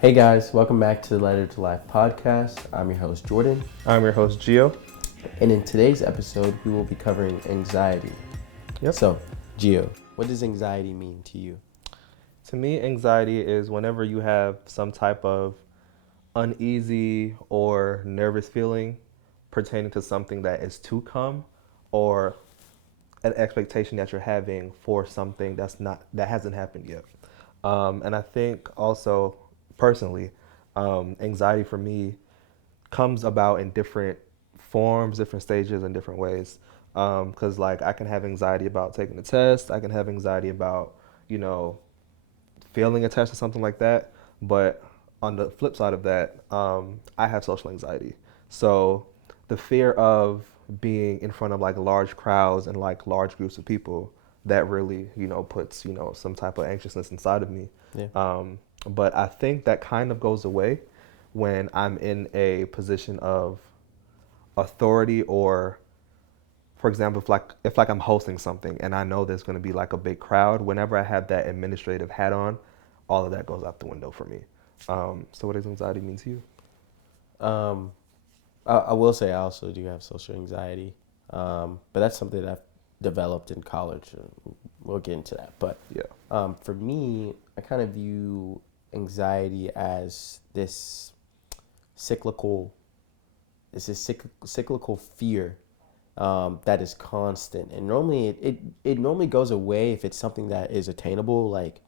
Hey guys, welcome back to the Letter to Life podcast. I'm your host Jordan, I'm your host, Gio. and in today's episode, we will be covering anxiety. Yep. So, Gio, what does anxiety mean to you? To me, anxiety is whenever you have some type of uneasy or nervous feeling pertaining to something that is to come, or an expectation that you're having for something that hasn't happened yet. And I think also personally, anxiety for me comes about in different forms, different stages, and different ways. Because like I can have anxiety about taking a test, I can have anxiety about you know failing a test or something like that. But on the flip side of that, I have social anxiety. So the fear of being in front of like large crowds and like large groups of people, that really puts some type of anxiousness inside of me. Yeah. But I think that kind of goes away when I'm in a position of authority, or for example, if I'm hosting something and I know there's going to be like a big crowd. Whenever I have that administrative hat on, all of that goes out the window for me. So what does anxiety mean to you? Um, I will say I also do have social anxiety, but that's something that I've developed in college. We'll get into that. But Yeah. for me, I kind of view anxiety as this cyclical, cyclical fear that is constant, and normally it normally goes away if it's something that is attainable, like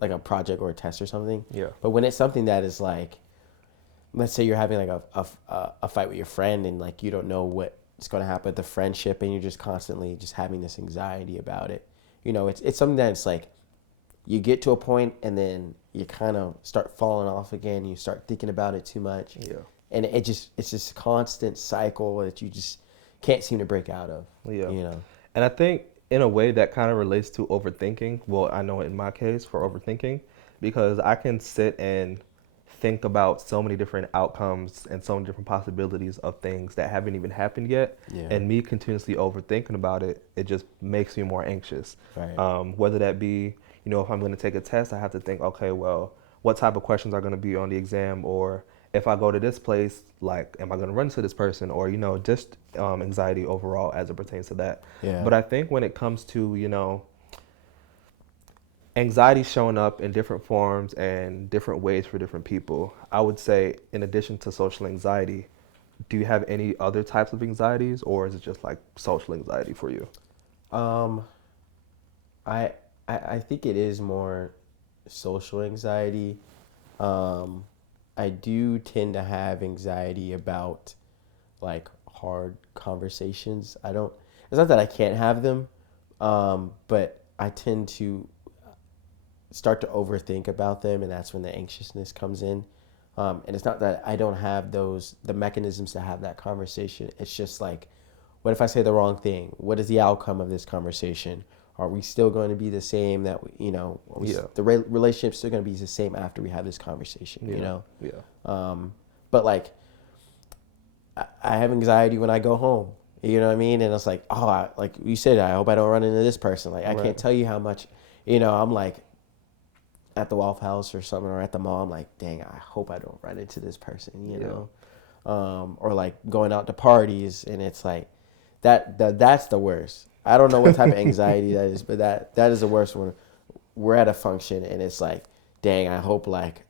a project or a test or something. Yeah. But when it's something that is like, let's say you're having like a fight with your friend, and like you don't know what's going to happen with the friendship, and you're just constantly just having this anxiety about it. It's something that it's like you get to a point and then you kind of start falling off again. You start thinking about it too much. Yeah. And it's this constant cycle that you just can't seem to break out of. Yeah. And I think in a way that kind of relates to overthinking. Well, I know in my case for overthinking, because I can sit and think about so many different outcomes and so many different possibilities of things that haven't even happened yet. Yeah. And me continuously overthinking about it, it just makes me more anxious. Right. Whether that be, if I'm going to take a test, I have to think, okay, well, what type of questions are going to be on the exam? Or if I go to this place, like, am I going to run into this person? Or, just anxiety overall as it pertains to that. Yeah. But I think when it comes to, anxiety showing up in different forms and different ways for different people, I would say in addition to social anxiety, do you have any other types of anxieties, or is it just like social anxiety for you? Um, I think it is more social anxiety. I do tend to have anxiety about like hard conversations. It's not that I can't have them, but I tend to start to overthink about them, and that's when the anxiousness comes in. And it's not that I don't have the mechanisms to have that conversation. It's just like, what if I say the wrong thing? What is the outcome of this conversation? Are we still going to be the same? The relationship's still going to be the same after we have this conversation. Yeah. But like, I have anxiety when I go home. You know what I mean? And it's like, like you said, I hope I don't run into this person. Like, I can't tell you how much, I'm like at the Waffle House or something, or at the mall. I'm like, dang, I hope I don't run into this person, or like going out to parties, and it's like that's the worst. I don't know what type of anxiety that is, but that is the worst one. We're at a function, and it's like, dang, I hope like,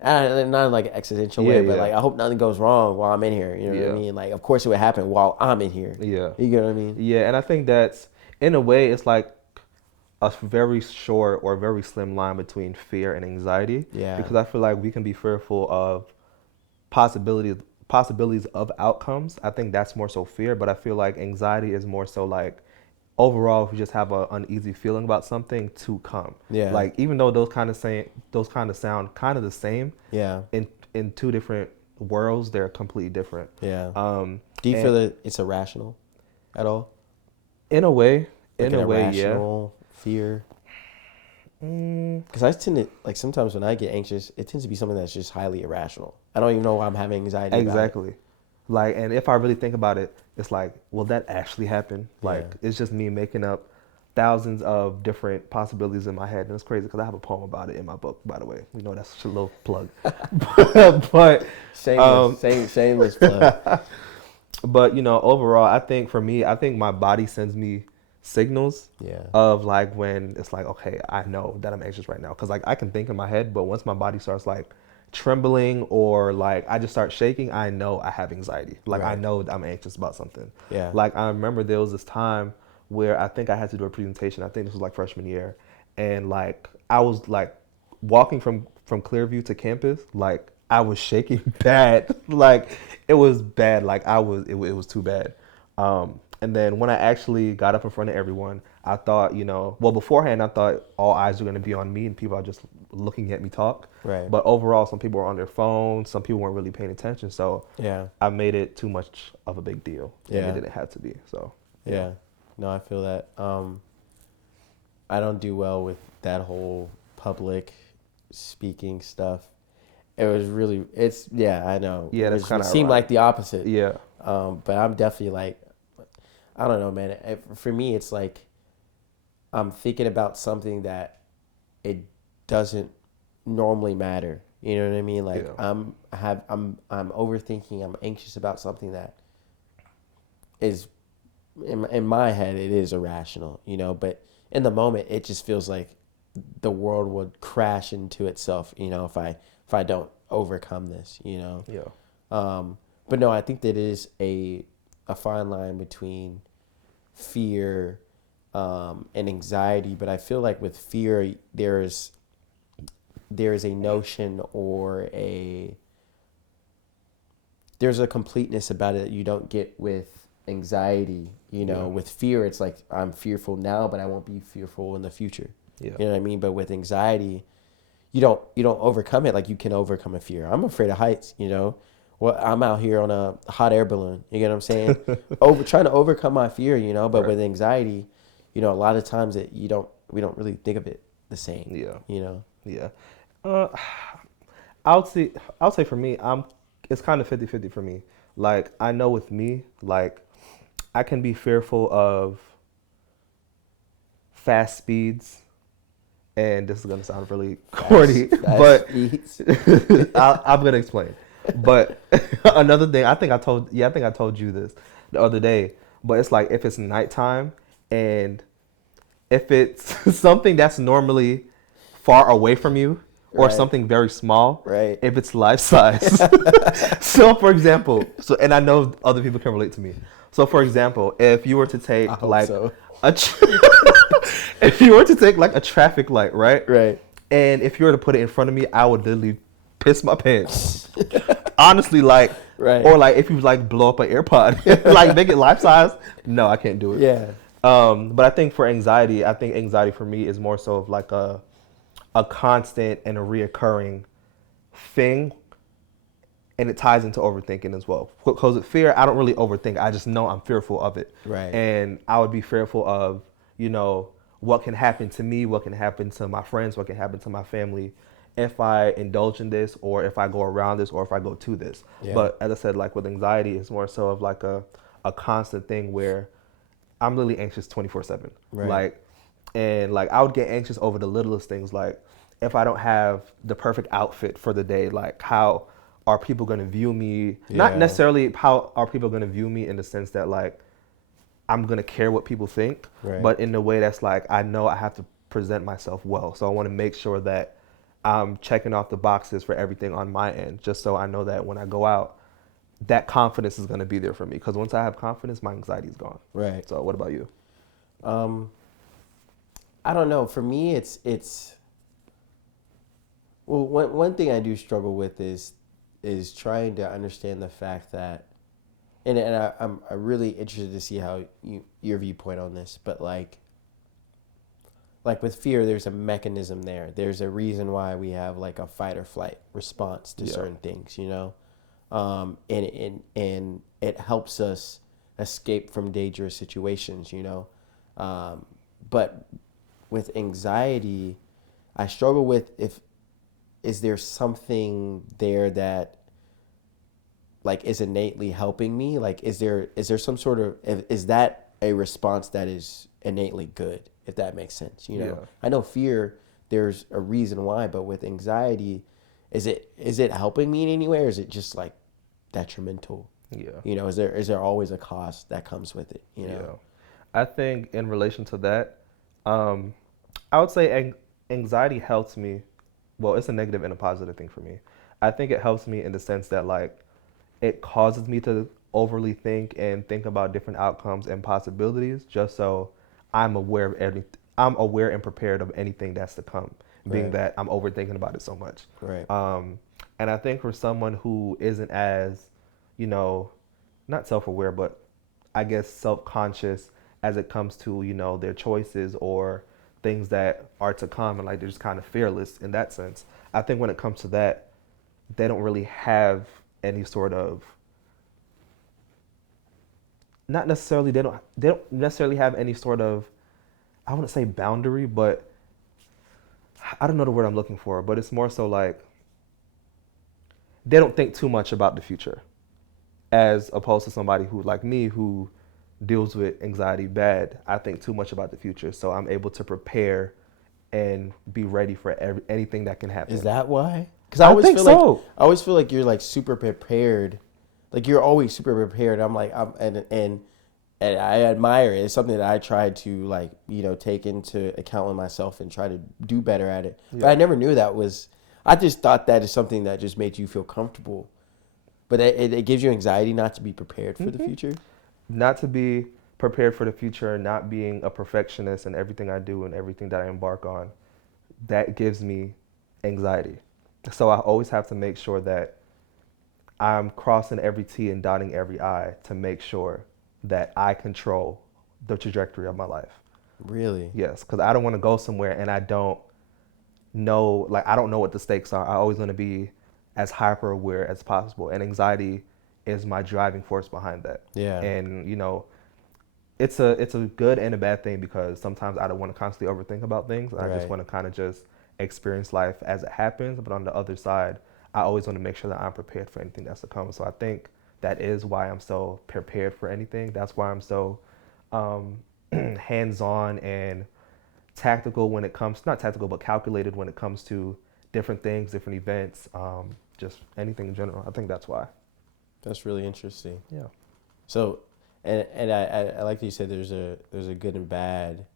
not like an existential way, but like I hope nothing goes wrong while I'm in here. You know what I mean? Like, of course it would happen while I'm in here. Yeah. You get what I mean? Yeah, and I think that's, in a way, it's like a very short or very slim line between fear and anxiety. Yeah. Because I feel like we can be fearful of possibilities of outcomes. I think that's more so fear, but I feel like anxiety is more so like overall, if you just have an uneasy feeling about something to come. Yeah. Like, even though those kind of sound kind of the same. Yeah. In two different worlds, they're completely different. Yeah. Do you feel that it's irrational at all? In a way, Like in a way, yeah. irrational fear. Because I tend to, like, sometimes when I get anxious, it tends to be something that's just highly irrational. I don't even know why I'm having anxiety about it. Exactly. Like, and if I really think about it, it's like, will that actually happen? Like, it's just me making up thousands of different possibilities in my head, and it's crazy because I have a poem about it in my book. By the way, we know that's a little plug, but shameless plug. but you know, overall, I think for me, I think my body sends me signals Yeah. of like when it's like, okay, I know that I'm anxious right now, because like I can think in my head, but once my body starts like trembling or like I just start shaking, I know I have anxiety. Like I Right. know I'm anxious about something. Yeah. Like I remember there was this time where I think I had to do a presentation. I think this was like freshman year, and like I was like walking from Clearview to campus, like I was shaking bad. Like it was bad. Like it was too bad. And then when I actually got up in front of everyone, I thought, you know, well, beforehand, I thought all eyes were going to be on me and people are just looking at me talk. Right. But overall, some people were on their phones. Some people weren't really paying attention. So Yeah. I made it too much of a big deal. And Yeah. it didn't have to be. So, Yeah. No, I feel that. I don't do well with that whole public speaking stuff. Yeah, I know. Yeah, that's It kind of seemed like the opposite. Yeah. But I'm definitely like, I don't know, man. For me, it's like I'm thinking about something that it doesn't normally matter. You know what I mean? Like Yeah. I'm overthinking. I'm anxious about something that is in my head it is irrational. You know, but in the moment it just feels like the world would crash into itself. You know, if I don't overcome this. You know. Yeah. But no, I think that is a fine line between fear and anxiety. But I feel like with fear, there is a notion or there's a completeness about it that you don't get with anxiety. You know, with fear, it's like I'm fearful now, but I won't be fearful in the future. Yeah. You know what I mean? But with anxiety, you don't overcome it like you can overcome a fear. I'm afraid of heights. You know. Well, I'm out here on a hot air balloon. You get what I'm saying? Trying to overcome my fear, you know. But with anxiety, you know, a lot of times we don't really think of it the same. Yeah. You know. Yeah. Uh, I would say for me, it's kind of 50-50 for me. Like I know with me, like I can be fearful of fast speeds, and this is gonna sound really corny, but I'm gonna explain. But another thing, I think I told you this the other day, but it's like if it's nighttime and if it's something that's normally far away from you or something very small, Right. if it's life size. So for example, and I know other people can relate to me. So for example, if you were to take if you were to take like a traffic light, right? Right. And if you were to put it in front of me, I would literally piss my pants. Honestly, like, Right. Or like if you like blow up an AirPod, like make it life size. No, I can't do it. Yeah. But I think for anxiety, for me is more so of like a constant and a reoccurring thing, and it ties into overthinking as well. Because with fear, I don't really overthink. I just know I'm fearful of it. Right. And I would be fearful of, you know, what can happen to me, what can happen to my friends, what can happen to my family if I indulge in this, or if I go around this, or if I go to this. Yeah. But as I said, like with anxiety, it's more so of like a constant thing where I'm really anxious 24/7. Right. Like, and like I would get anxious over the littlest things, like if I don't have the perfect outfit for the day, like how are people going to view me? Yeah. Not necessarily how are people going to view me in the sense that like I'm going to care what people think, Right. but in the way that's like I know I have to present myself well. So I want to make sure that I'm checking off the boxes for everything on my end, just so I know that when I go out, that confidence is going to be there for me. Because once I have confidence, my anxiety is gone. Right. So what about you? I don't know. For me, it's well, one thing I do struggle with is trying to understand the fact that, and I'm really interested to see how your viewpoint on this, but like with fear, there's a mechanism there. There's a reason why we have like a fight or flight response to certain things, you know, and it helps us escape from dangerous situations, you know, but with anxiety, I struggle with is there something there that like is innately helping me? Like is there some sort of is that a response that is innately good, if that makes sense. You know, Yeah. I know fear, there's a reason why, but with anxiety, is it helping me in any way, or is it just like detrimental? Yeah. You know, is there always a cost that comes with it? You know, Yeah. I think in relation to that, um, I would say anxiety helps me. Well, it's a negative and a positive thing for me. I think it helps me in the sense that like it causes me to overly think and think about different outcomes and possibilities just so I'm aware of I'm aware and prepared of anything that's to come, being right, that I'm overthinking about it so much. right. Um, and I think for someone who isn't as, you know, not self-aware, but I guess self-conscious as it comes to, their choices or things that are to come, and like they're just kind of fearless in that sense. I think when it comes to that, they don't really have any sort of, not necessarily, they don't necessarily have any sort of, I wouldn't say boundary, but I don't know the word I'm looking for, but it's more so like they don't think too much about the future, as opposed to somebody who like me who deals with anxiety bad. I think too much about the future, so I'm able to prepare and be ready for anything that can Is happen. that why? Because I think so. I always feel like you're like super prepared, like you're always super prepared. I'm like and I admire it. It's something that I try to like take into account with myself and try to do better at it. But Yeah. I never knew that was. I just thought that is something that just made you feel comfortable. But it gives you anxiety not to be prepared for the Hmm. future. Not to be prepared for the future, not being a perfectionist in everything I do and everything that I embark on, that gives me anxiety. So I always have to make sure that I'm crossing every T and dotting every I to make sure that I control the trajectory of my life. Really? Yes, because I don't want to go somewhere and I don't know, like, I don't know what the stakes are. I always want to be as hyper aware as possible. And anxiety is my driving force behind that. Yeah. And, it's a good and a bad thing because sometimes I don't want to constantly overthink about things. I just Right. want to kind of just experience life as it happens. But on the other side, I always want to make sure that I'm prepared for anything that's to come. So I think that is why I'm so prepared for anything. That's why I'm so um, hands-on and tactical when it comes, not tactical, but calculated when it comes to different things, different events, just anything in general. I think that's why. That's really interesting. Yeah. So, and I like that you said there's a good and bad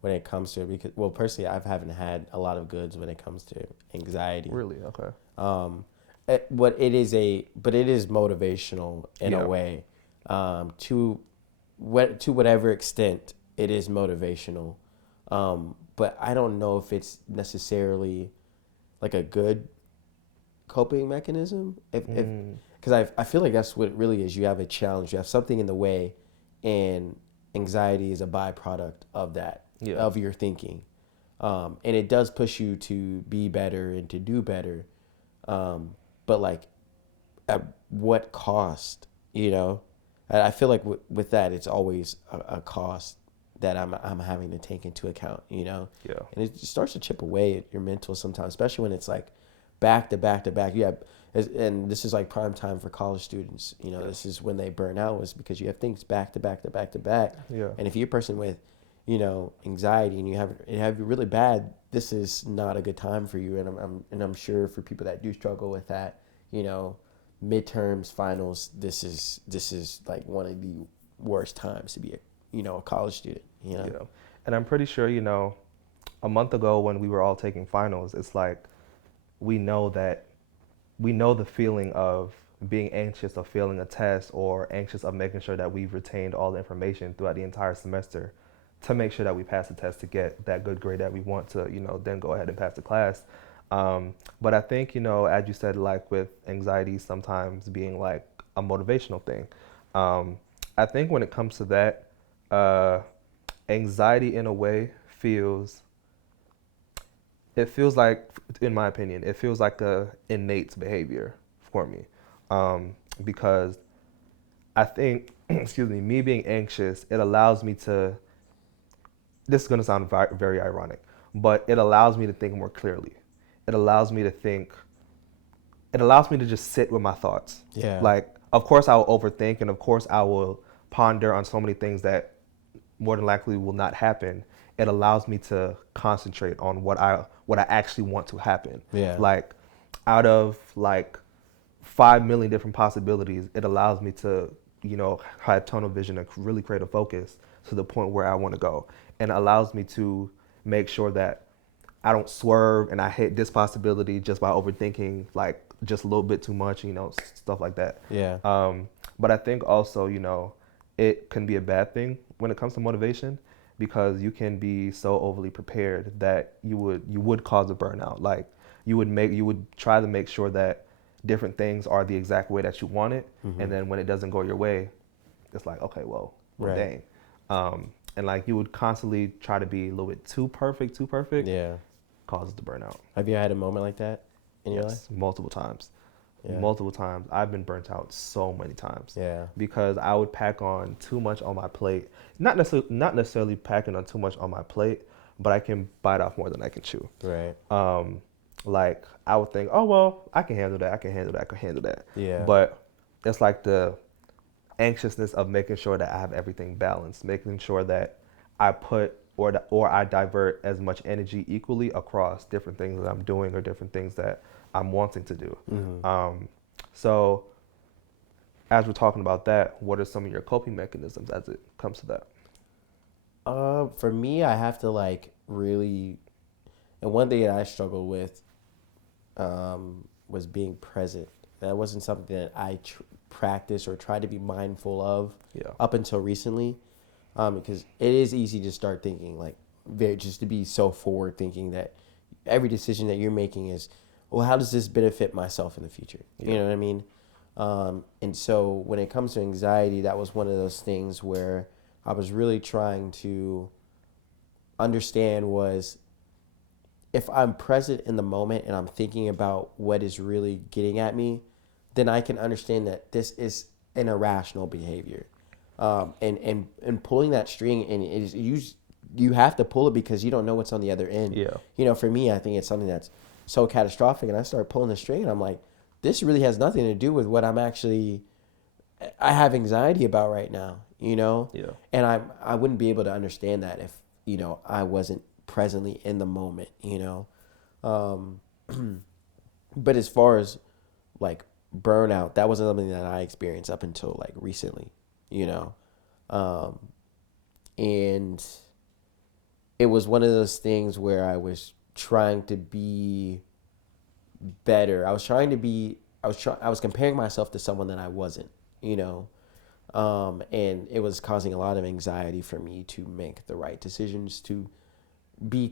when it comes to it because well personally I haven't had a lot of goods when it comes to anxiety. Really? Okay. Um, but it is motivational in a Yeah. way. To whatever extent it is motivational. But I don't know if it's necessarily like a good coping mechanism. If Mm, because I feel like that's what it really is. You have a challenge. You have something in the way, and anxiety is a byproduct of that yeah. of your thinking, and it does push you to be better and to do better. But like, at what cost? I feel like with that, it's always a cost that I'm having to take into account. Yeah. And it just starts to chip away at your mental sometimes, especially when it's like back to back to back. You have, and this is like prime time for college students. Yes. This is when they burn out, is because you have things back to back to back to back. Yeah. And if you're a person with, anxiety and you have really bad, this is not a good time for you. And I'm sure for people that do struggle with that, midterms, finals, this is like one of the worst times to be a college student. Yeah. And I'm pretty sure, a month ago when we were all taking finals, it's like we know that we know the feeling of being anxious of failing a test or anxious of making sure that we've retained all the information throughout the entire semester to make sure that we pass the test to get that good grade that we want to, then go ahead and pass the class. But I think, as you said, like with anxiety sometimes being like a motivational thing, I think when it comes to that, uh, anxiety in a way feels like, in my opinion, it feels like a innate behavior for me, because I think, excuse me being anxious, it allows me to. This is going to sound very ironic, but it allows me to think more clearly. It allows me to think. It allows me to just sit with my thoughts. Yeah. Like, of course, I will overthink, and of course, I will ponder on so many things that more than likely will not happen, it allows me to concentrate on what I actually want to happen. Yeah. Like out of like 5 million different possibilities, it allows me to, have tunnel vision and really create a focus to the point where I want to go, and allows me to make sure that I don't swerve and I hit this possibility just by overthinking like just a little bit too much, stuff like that. Yeah. But I think also, it can be a bad thing when it comes to motivation, because you can be so overly prepared that you would cause a burnout. Like you would try to make sure that different things are the exact way that you want it, and then when it doesn't go your way, it's like, okay, well, Right. dang. And like you would constantly try to be a little bit too perfect, Yeah. causes the burnout. Have you had a moment like that in your life? Yes, multiple times. Yeah. Multiple times. I've been burnt out so many times. Yeah. Because I would pack on too much on my plate. Not necessarily packing on too much on my plate, but I can bite off more than I can chew. Right. Like I would think, oh well, I can handle that. I can handle that. Yeah. But it's like the anxiousness of making sure that I have everything balanced, making sure that I put or I divert as much energy equally across different things that I'm doing or different things that I'm wanting to do. So as we're talking about that, what are some of your coping mechanisms as it comes to that? For me, I have to like really, and one thing that I struggled with, was being present. That wasn't something that I practiced or tried to be mindful of Yeah. up until recently, because it is easy to start thinking like, just to be so forward thinking that every decision that you're making is, well, how does this benefit myself in the future? You know what I mean? And so when it comes to anxiety, that was one of those things where I was really trying to understand was, if I'm present in the moment and I'm thinking about what is really getting at me, then I can understand that this is an irrational behavior. And pulling that string, and it is you have to pull it because you don't know what's on the other end. Yeah. For me, I think it's something that's so catastrophic, and I start pulling the string, and I'm like, this really has nothing to do with what I have anxiety about right now. Yeah. And I wouldn't be able to understand that if I wasn't presently in the moment. But as far as like burnout, that wasn't something that I experienced up until like recently. And it was one of those things where I was trying to be better. I was comparing myself to someone that I wasn't, and it was causing a lot of anxiety for me to make the right decisions, to be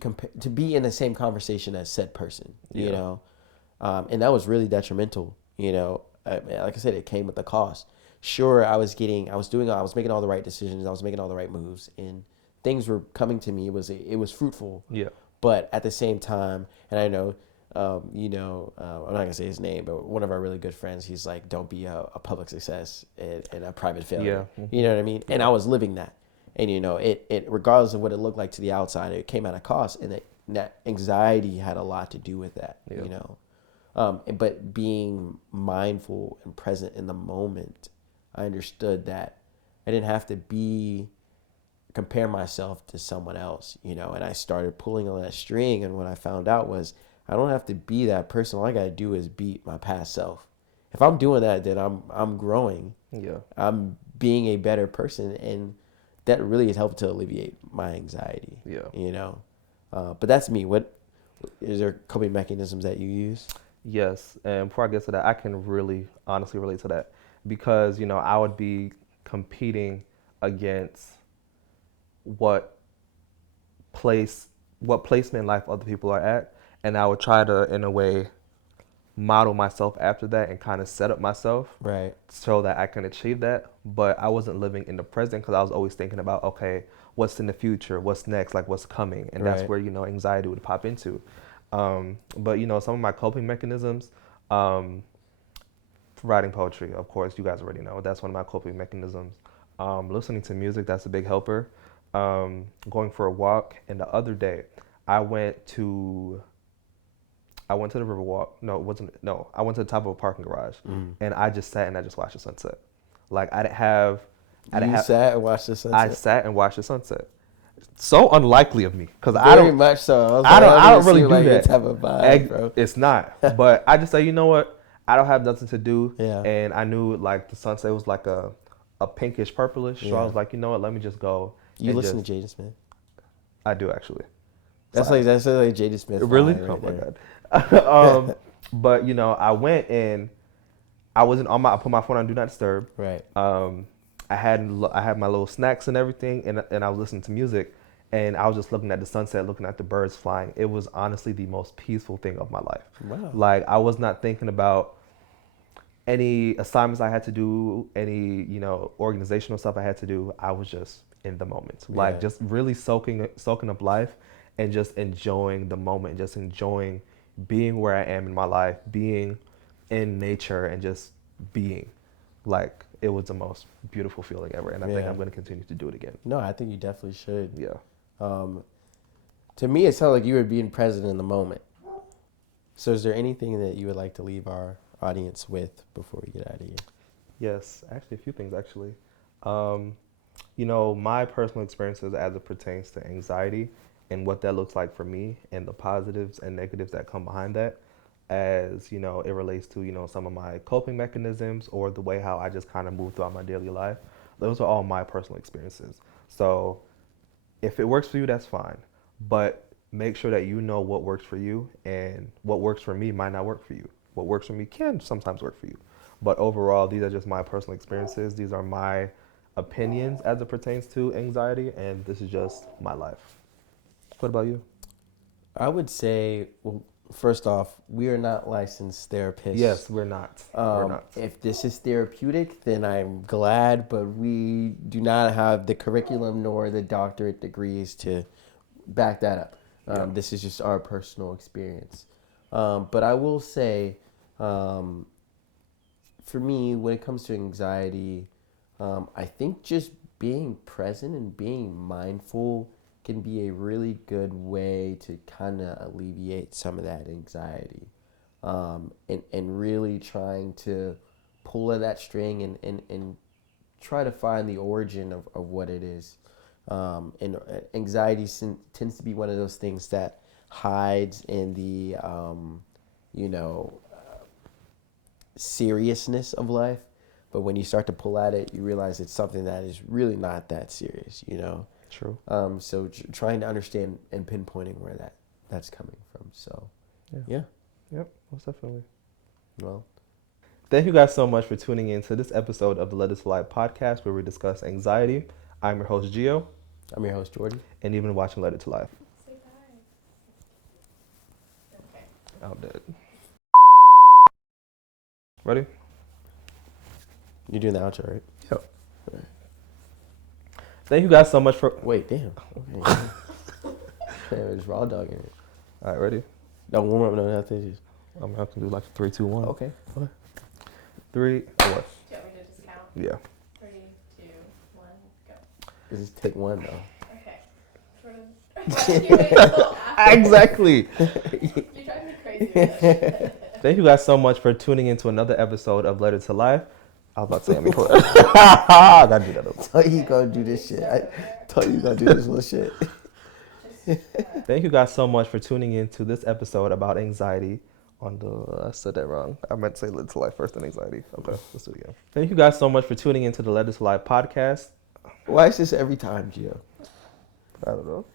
in the same conversation as said person, and that was really detrimental. Like I said, it came with a cost. Sure, I was making all the right decisions, I was making all the right moves, and things were coming to me. It was fruitful. Yeah. But at the same time, and I know, I'm not gonna say his name, but one of our really good friends, he's like, don't be a public success and a private failure. Yeah. You know what I mean? And I was living that. And, it regardless of what it looked like to the outside, it came at a cost. And that anxiety had a lot to do with that, but being mindful and present in the moment, I understood that I didn't have to compare myself to someone else, and I started pulling on that string. And what I found out was, I don't have to be that person. All I got to do is beat my past self. If I'm doing that, then I'm growing. Yeah. I'm being a better person, and that really has helped to alleviate my anxiety. Yeah. But that's me. What is there coping mechanisms that you use? Yes, and before I get to that, I can really honestly relate to that, because I would be competing against what placement in life other people are at, and I would try to, in a way, model myself after that and kind of set up myself Right. so that I can achieve that. But I wasn't living in the present, because I was always thinking about, okay, what's in the future, what's next, like what's coming, and that's Right. where anxiety would pop into. But some of my coping mechanisms, writing poetry, of course, you guys already know that's one of my coping mechanisms. Listening to music, that's a big helper. Going for a walk, and the other day, I went to the Riverwalk. No, it wasn't. No, I went to the top of a parking garage, and I just sat and I just watched the sunset. Like I You sat and watched the sunset? I sat and watched the sunset. So unlikely of me because Very much so. I don't really do like that. Type of vibe, bro. It's not. But I just say, you know what? I don't have nothing to do. Yeah. And I knew like the sunset was like a pinkish purplish. So I was like, you know what? Let me just go. You listen to Jaden Smith? I do actually. That's like Jaden Smith. Really? Right oh my there. God. But you know, I went and I wasn't on I put my phone on do not disturb. Right. I had my little snacks and everything, and I was listening to music, and I was just looking at the sunset, looking at the birds flying. It was honestly the most peaceful thing of my life. Wow. Like I was not thinking about any assignments I had to do, any organizational stuff I had to do. I was just in the moment, like just really soaking up life, and just enjoying the moment, just enjoying being where I am in my life, being in nature, and just being. Like it was the most beautiful feeling ever, and I think I'm going to continue to do it again. No, I think you definitely should. Yeah. To me, it sounded like you were being present in the moment. So is there anything that you would like to leave our audience with before we get out of here? Yes, actually a few things actually. My personal experiences as it pertains to anxiety and what that looks like for me, and the positives and negatives that come behind that, as it relates to some of my coping mechanisms or the way how I just kind of move throughout my daily life. Those are all my personal experiences. So if it works for you, that's fine, but make sure that you know what works for you, and what works for me might not work for you. What works for me can sometimes work for you, but overall, these are just my personal experiences. These are my opinions as it pertains to anxiety, and this is just my life. What about you? I would say, well, first off, we are not licensed therapists. Yes, we're not. We're not. If this is therapeutic, then I'm glad, but we do not have the curriculum nor the doctorate degrees to back that up. This is just our personal experience. But I will say, for me, when it comes to anxiety, I think just being present and being mindful can be a really good way to kind of alleviate some of that anxiety, and really trying to pull at that string and try to find the origin of what it is. And anxiety tends to be one of those things that hides in the seriousness of life, but when you start to pull at it, you realize it's something that is really not that serious. True. So trying to understand and pinpointing where that's coming from. So, yeah. Yep, most definitely. Well, thank you guys so much for tuning in to this episode of the Let Us Live podcast, where we discuss anxiety. I'm your host, Gio. I'm your host, Jordan. And you've been watching Let It to Life. Say bye. Okay. I'm dead. Ready? You're doing the outro, right? Yep. Right. Thank you guys so much for... Wait, damn. Okay. There's raw dog in it. All right, ready? No, warm up. No, nothing. I'm going to have to do like 3, 2, 1. Okay. 3, 4. Do you want me to just count? Yeah. 3, 2, 1, go. This is take one, though. Okay. Exactly. You drive me crazy with this. Thank you guys so much for tuning in to another episode of Let It to Life. I was about to say, I gotta do that over. Told you gonna do this shit. I told you gonna do this little shit. Thank you guys so much for tuning in to this episode about anxiety. I said that wrong. I meant to say Let It to Life first, then anxiety. Okay, let's do it again. Thank you guys so much for tuning in to the Let It to Life podcast. Why is this every time, Gio? I don't know.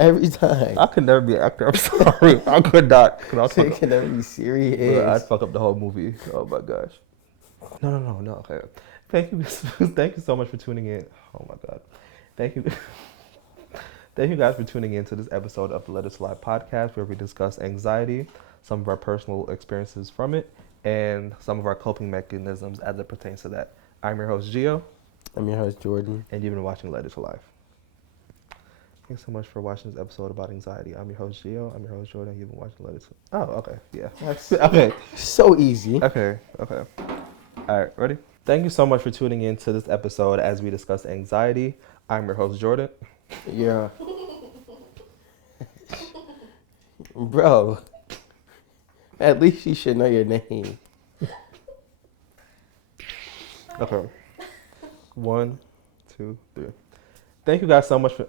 Every time. I could never be an actor. I'm sorry. I could not. It can never be serious. I'd fuck up the whole movie. Oh my gosh. No. Okay. Thank you. Thank you so much for tuning in. Oh my God. Thank you. Thank you guys for tuning in to this episode of the Let Us Live podcast, where we discuss anxiety, some of our personal experiences from it, and some of our coping mechanisms as it pertains to that. I'm your host, Gio. I'm your host, Jordan. And you've been watching Let It to Life. Thanks so much for watching this episode about anxiety. I'm your host, Gio. I'm your host, Jordan. You've been watching Let It to... Oh, okay. Yeah. Okay. So easy. Okay. All right, ready? Thank you so much for tuning in to this episode as we discuss anxiety. I'm your host, Jordan. Yeah. Bro, at least you should know your name. Okay. 1, 2, 3. Thank you guys so much for